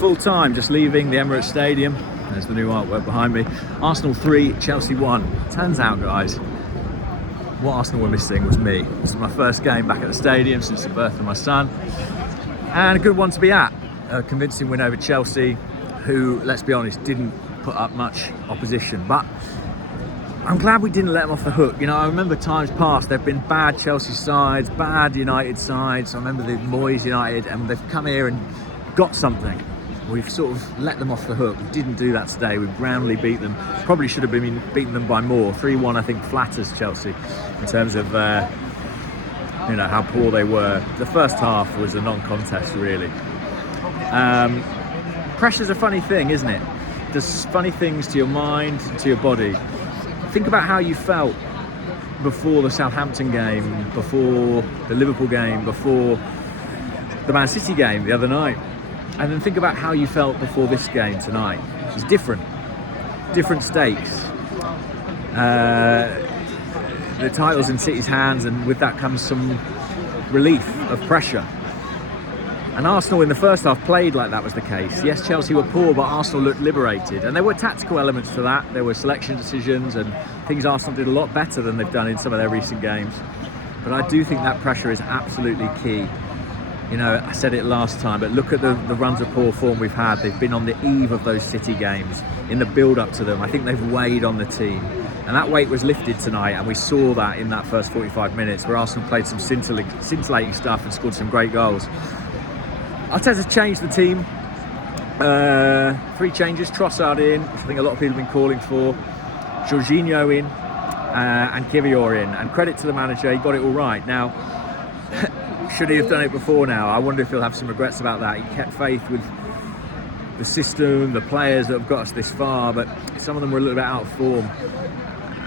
Full time, just leaving the Emirates Stadium. There's the new artwork behind me. Arsenal 3, Chelsea 1. Turns out, guys, what Arsenal were missing was me. This is my first game back at the stadium since the birth of my son. And a good one to be at. A convincing win over Chelsea, who, let's be honest, didn't put up much opposition. But I'm glad we didn't let them off the hook. You know, I remember times past, there have been bad Chelsea sides, bad United sides. I remember the Moyes United, and they've come here and got something. We've sort of let them off the hook. We didn't do that today. We roundly beat them. Probably should have been beaten them by more. 3-1, I think, flatters Chelsea in terms of, you know, how poor they were. The first half was a non-contest, really. Pressure's a funny thing, isn't it? Does funny things to your mind, to your body. Think about how you felt before the Southampton game, before the Liverpool game, before the Man City game the other night. And then think about how you felt before this game tonight. It's different stakes. The title's in City's hands, and with that comes some relief of pressure. And Arsenal in the first half played like that was the case. Yes, Chelsea were poor, but Arsenal looked liberated. And there were tactical elements to that. There were selection decisions and things Arsenal did a lot better than they've done in some of their recent games. But I do think that pressure is absolutely key. You know, I said it last time, but look at the runs of poor form we've had. They've been on the eve of those City games, in the build-up to them. I think they've weighed on the team. And that weight was lifted tonight, and we saw that in that first 45 minutes, where Arsenal played some scintillating stuff and scored some great goals. Arteta's changed the team. 3 changes. Trossard in, which I think a lot of people have been calling for. Jorginho in, and Kiwior in. And credit to the manager, he got it all right. Now, should he have done it before now? I wonder if he'll have some regrets about that. He kept faith with the system, the players that have got us this far, but some of them were a little bit out of form.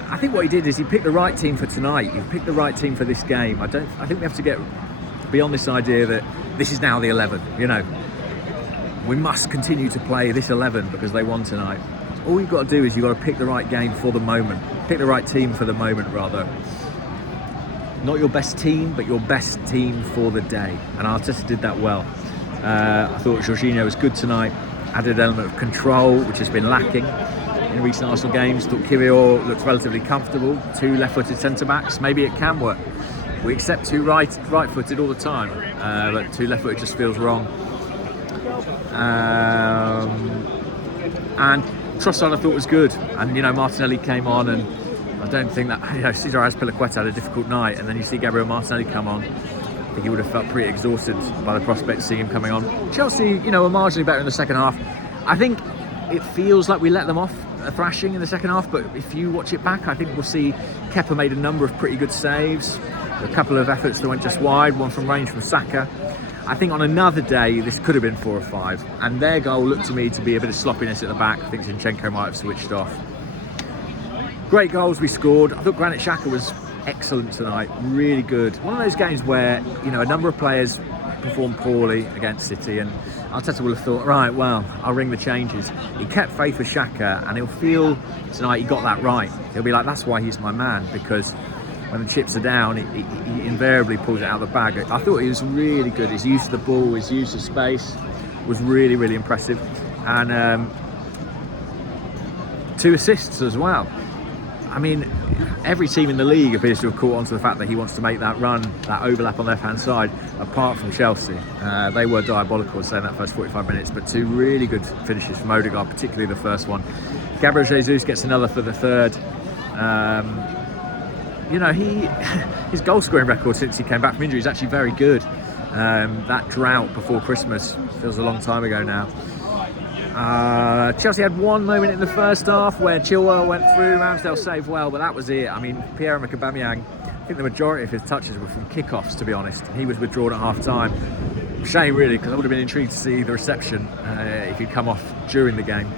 I think what he did is he picked the right team for tonight. He picked the right team for this game. I think we have to get beyond this idea that this is now the 11. You know, we must continue to play this 11 because they won tonight. All you've got to do is you've got to pick the right game for the moment. Pick the right team for the moment, rather. Not your best team, but your best team for the day. And Arteta did that well. I thought Jorginho was good tonight. Added an element of control, which has been lacking in recent Arsenal games. Thought Kiwior looked relatively comfortable. 2 left-footed centre-backs. Maybe it can work. We accept 2 right-footed all the time, but 2 left-footed just feels wrong. And Trossard I thought was good. And, you know, Martinelli came on, and I don't think that, you know, Cesar Azpilicueta had a difficult night, and then you see Gabriel Martinelli come on. I think he would have felt pretty exhausted by the prospect of seeing him coming on. Chelsea, you know, were marginally better in the second half. I think it feels like we let them off a thrashing in the second half, but if you watch it back, I think we'll see Kepa made a number of pretty good saves. A couple of efforts that went just wide, one from range from Saka. I think on another day, this could have been 4 or 5. And their goal looked to me to be a bit of sloppiness at the back. I think Zinchenko might have switched off. Great goals we scored. I thought Granit Xhaka was excellent tonight, really good. One of those games where, you know, a number of players performed poorly against City, and Arteta will have thought, right, well, I'll ring the changes. He kept faith with Xhaka, and he'll feel tonight he got that right. He'll be like, that's why he's my man, because when the chips are down, he invariably pulls it out of the bag. I thought he was really good. His use of the ball, his use of space was really, really impressive. And 2 assists as well. I mean, every team in the league appears to have caught on to the fact that he wants to make that run, that overlap on the left-hand side, apart from Chelsea. They were diabolical, saying that first 45 minutes, but 2 really good finishes from Odegaard, particularly the first one. Gabriel Jesus gets another for the third. You know, his goal-scoring record since he came back from injury is actually very good. That drought before Christmas feels a long time ago now. Chelsea had one moment in the first half where Chilwell went through, Ramsdale saved well, but that was it. I mean, Pierre-Emerick Aubameyang, I think the majority of his touches were from kickoffs, to be honest. He was withdrawn at half-time. Shame, really, because I would have been intrigued to see the reception if he'd come off during the game.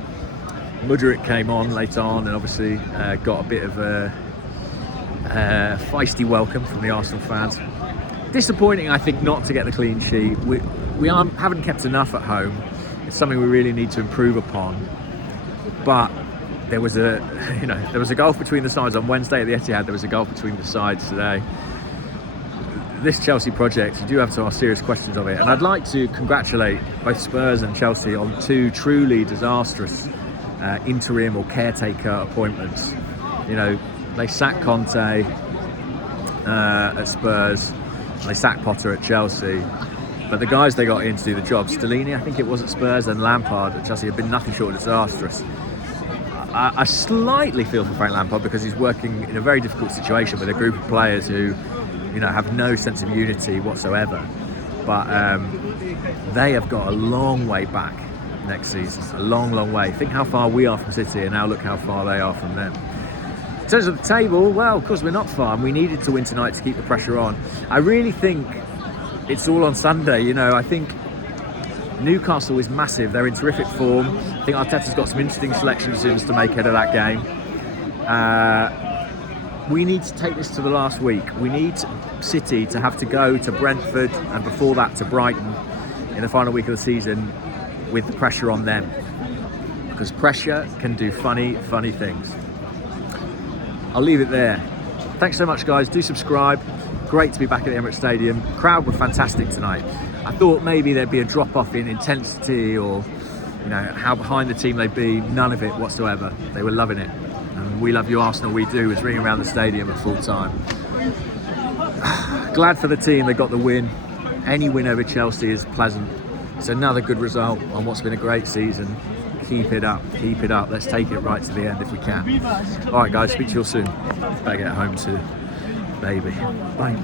Mudryk came on late on and obviously got a bit of a feisty welcome from the Arsenal fans. Disappointing, I think, not to get the clean sheet. We haven't kept enough at home. It's something we really need to improve upon. But there was a gulf between the sides on Wednesday at the Etihad. There was a gulf between the sides today. this Chelsea project, you do have to ask serious questions of it. And I'd like to congratulate both Spurs and Chelsea on 2 truly disastrous interim or caretaker appointments. You know, they sacked Conte at Spurs, and they sacked Potter at Chelsea. But the guys they got in to do the job, Stellini, I think it was at Spurs, and Lampard at Chelsea, have been nothing short of disastrous. I slightly feel for Frank Lampard because he's working in a very difficult situation with a group of players who, you know, have no sense of unity whatsoever. But they have got a long way back next season, a long, long way. Think how far we are from City, and now look how far they are from them. In terms of the table, well, of course we're not far, and we needed to win tonight to keep the pressure on. I really think it's all on Sunday. You know, I think Newcastle is massive. They're in terrific form. I think Arteta's got some interesting selection decisions to make ahead of that game. We need to take this to the last week. We need City to have to go to Brentford and before that to Brighton in the final week of the season with the pressure on them. Because pressure can do funny, funny things. I'll leave it there. Thanks so much, guys. Do subscribe. Great to be back at the Emirates Stadium. Crowd were fantastic tonight. I thought maybe there'd be a drop-off in intensity or, you know, how behind the team they'd be. None of it whatsoever. They were loving it. And We Love You Arsenal, We Do was ringing around the stadium at full time. Glad for the team they got the win. Any win over Chelsea is pleasant. It's another good result on what's been a great season. Keep it up, keep it up. Let's take it right to the end if we can. All right, guys, speak to you all soon. Better get home to baby. Bye.